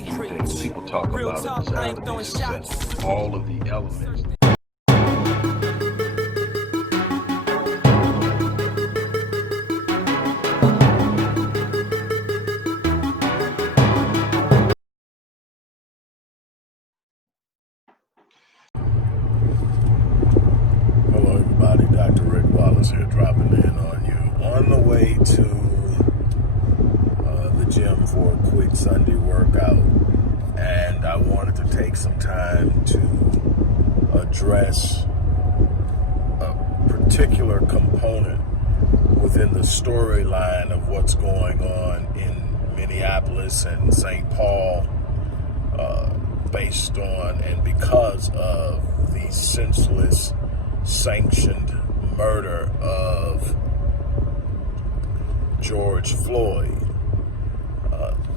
things people talk about in success, all of the elements. Hello everybody, Dr. Wallace here, dropping in on you on the way to the gym for a quick Sunday workout, and I wanted to take some time to address a particular component within the storyline of what's going on in Minneapolis and St. Paul, based on and because of the senseless sanctioned murder of George Floyd.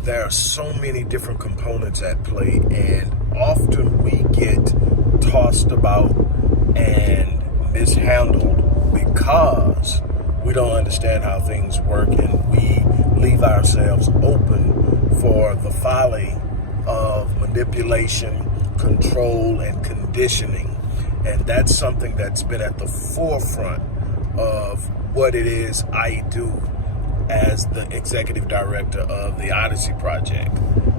There are so many different components at play, and often we get tossed about and mishandled because we don't understand how things work, and we leave ourselves open for the folly of manipulation, control, and conditioning. And that's something that's been at the forefront of what it is I do as the executive director of the Odyssey Project.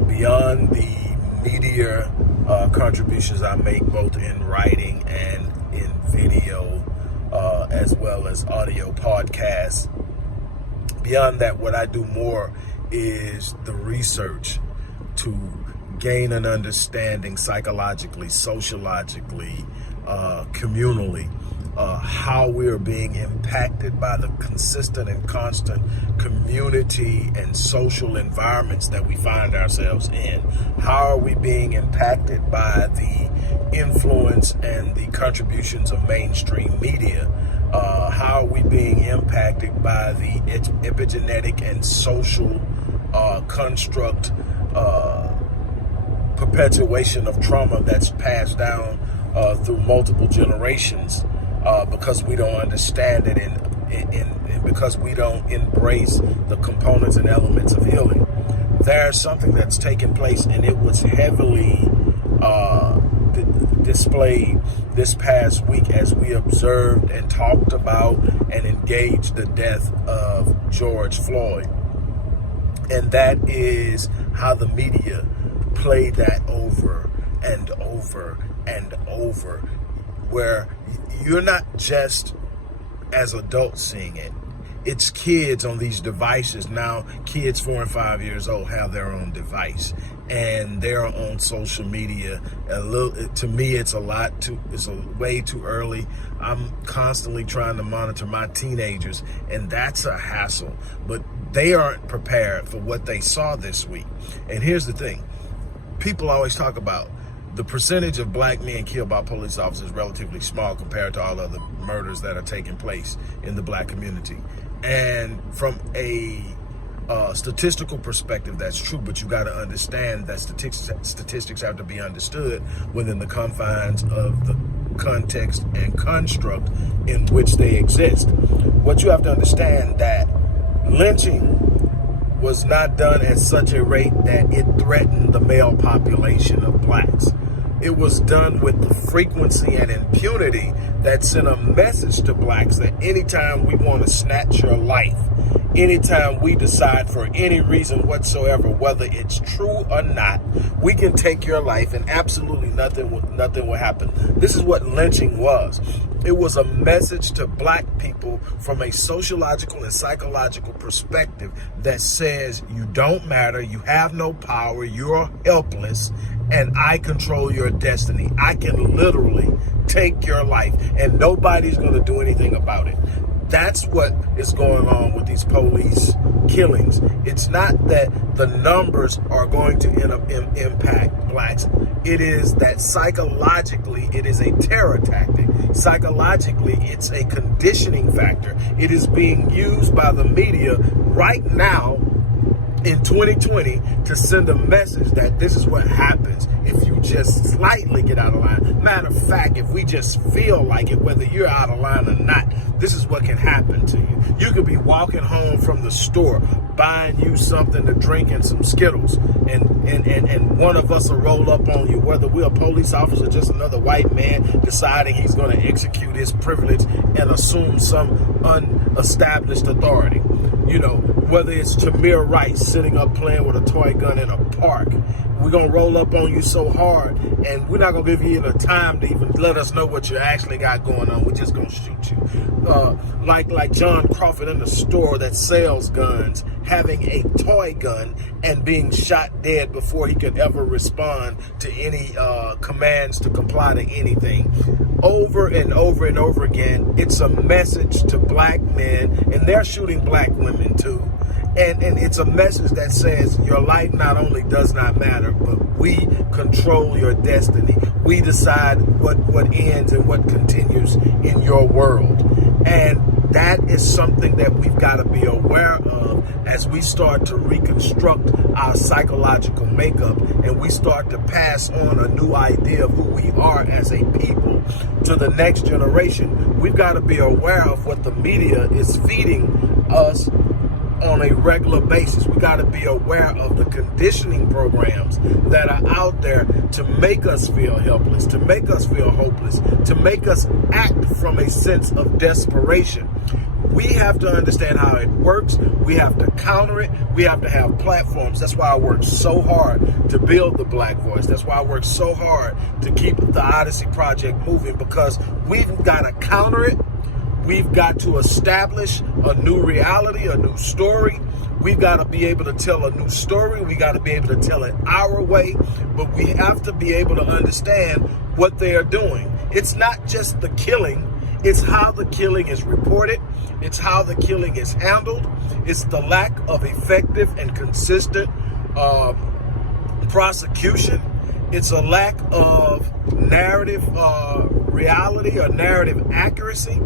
Beyond the media contributions I make both in writing and in video, as well as audio podcasts, beyond that, what I do more is the research to gain an understanding psychologically, sociologically, communally, how we are being impacted by the consistent and constant community and social environments that we find ourselves in. How are we being impacted by the influence and the contributions of mainstream media? How are we being impacted by the epigenetic and social construct, perpetuation of trauma that's passed down through multiple generations, because we don't understand it and because we don't embrace the components and elements of healing. There's something that's taken place, and it was heavily displayed this past week as we observed and talked about and engaged the death of George Floyd. And that is how the media played that over and over and over, where you're not just as adults seeing it. It's kids on these devices now. Kids 4 and 5 years old have their own device, and they're on social media. To me, it's way too early. I'm constantly trying to monitor my teenagers, and that's a hassle. But they aren't prepared for what they saw this week. And here's the thing. People always talk about the percentage of black men killed by police officers is relatively small compared to all other murders that are taking place in the black community. And from a statistical perspective, that's true, but you got to understand that statistics have to be understood within the confines of the context and construct in which they exist. What you have to understand that lynching was not done at such a rate that it threatened the male population of blacks. It was done with the frequency and impunity that sent a message to blacks that anytime we want to snatch your life, anytime we decide for any reason whatsoever, whether it's true or not, we can take your life and absolutely nothing will happen. This is what lynching was. It was a message to black people from a sociological and psychological perspective that says you don't matter, you have no power, you're helpless, and I control your destiny. I can literally take your life, and nobody's going to do anything about it. That's what is going on with these police killings. It's not that the numbers are going to impact blacks. It is that psychologically it is a terror tactic. Psychologically, it's a conditioning factor. It is being used by the media right now in 2020 to send a message that this is what happens if you just slightly get out of line. Matter of fact, if we just feel like it, whether you're out of line or not, this is what can happen to you. You could be walking home from the store, buying you something to drink and some Skittles, and one of us will roll up on you, whether we're a police officer, just another white man deciding he's going to execute his privilege and assume some unestablished authority. You know, whether it's Tamir Rice sitting up playing with a toy gun in a park, we're going to roll up on you so hard, and we're not going to give you the time to even let us know what you actually got going on. We're just going to shoot you. Like John Crawford in the store that sells guns, having a toy gun and being shot dead before he could ever respond to any commands to comply to anything. Over and over and over again, it's a message to black men, and they're shooting black women too. And it's a message that says your life not only does not matter, but we control your destiny. We decide what ends and what continues in your world. And that is something that we've got to be aware of as we start to reconstruct our psychological makeup and we start to pass on a new idea of who we are as a people to the next generation. We've got to be aware of what the media is feeding us on a regular basis. We got to be aware of the conditioning programs that are out there to make us feel helpless, to make us feel hopeless, to make us act from a sense of desperation. We have to understand how it works. We have to counter it. We have to have platforms. That's why I work so hard to build the Black Voice. That's why I work so hard to keep the Odyssey Project moving, because we've got to counter it. We've got to establish a new reality, a new story. We've got to be able to tell a new story. We got to be able to tell it our way, but we have to be able to understand what they are doing. It's not just the killing. It's how the killing is reported. It's how the killing is handled. It's the lack of effective and consistent prosecution. It's a lack of narrative reality or narrative accuracy.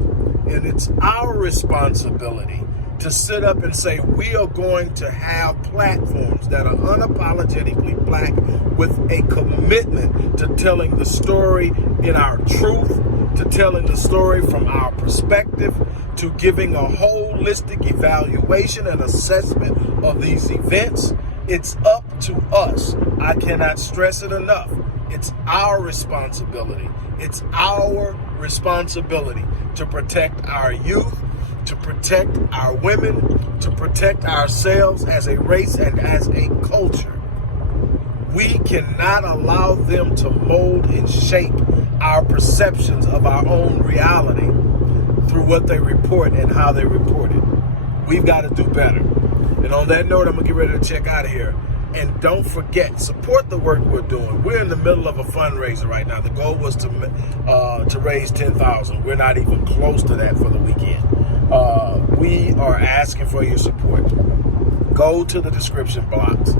And it's our responsibility to sit up and say, we are going to have platforms that are unapologetically black with a commitment to telling the story in our truth, to telling the story from our perspective, to giving a holistic evaluation and assessment of these events. It's up to us. I cannot stress it enough. It's our responsibility. It's our responsibility to protect our youth, to protect our women, to protect ourselves as a race and as a culture. We cannot allow them to mold and shape our perceptions of our own reality through what they report and how they report it. We've got to do better. And on that note, I'm going to get ready to check out of here. And don't forget, support the work we're doing. We're in the middle of a fundraiser right now. The goal was to raise $10,000. We're not even close to that for the weekend. We are asking for your support. Go to the description box,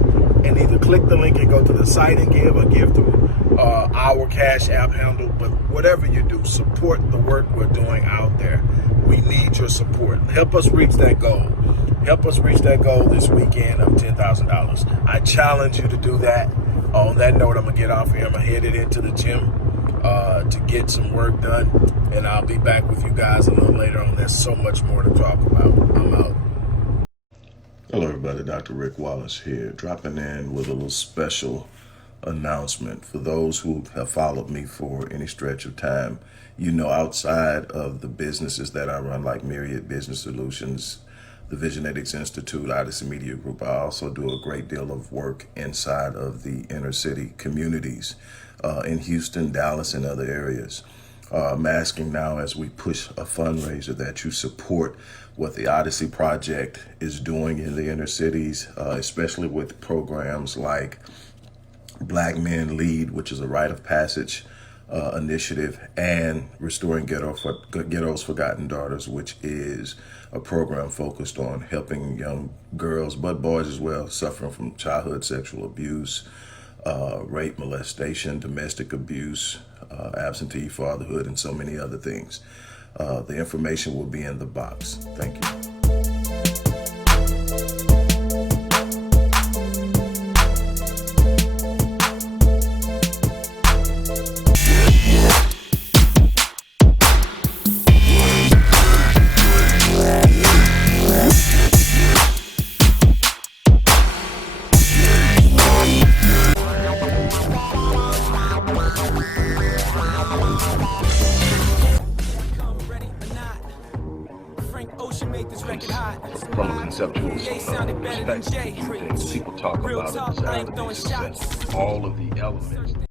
and either click the link and go to the site and give, or give through our Cash App handle. But whatever you do, support the work we're doing out there. We need your support. Help us reach that goal. Help us reach that goal this weekend of $10,000. I challenge you to do that. On that note, I'm going to get off here. I'm headed into the gym to get some work done. And I'll be back with you guys a little later on. There's so much more to talk about. I'm out. Hello, everybody. Dr. Rick Wallace here, dropping in with a little special announcement. For those who have followed me for any stretch of time, you know, outside of the businesses that I run, like Myriad Business Solutions, the Visionetics Institute, Odyssey Media Group, I also do a great deal of work inside of the inner city communities in Houston, Dallas, and other areas. I'm asking now, as we push a fundraiser, that you support what the Odyssey Project is doing in the inner cities, especially with programs like Black Men Lead, which is a rite of passage initiative, and Restoring Ghetto's Forgotten Daughters, which is a program focused on helping young girls, but boys as well, suffering from childhood sexual abuse, rape, molestation, domestic abuse, absentee fatherhood, and so many other things. The information will be in the box. Thank you. From a conceptual perspective, things people talk about a desire to be successful. All of the elements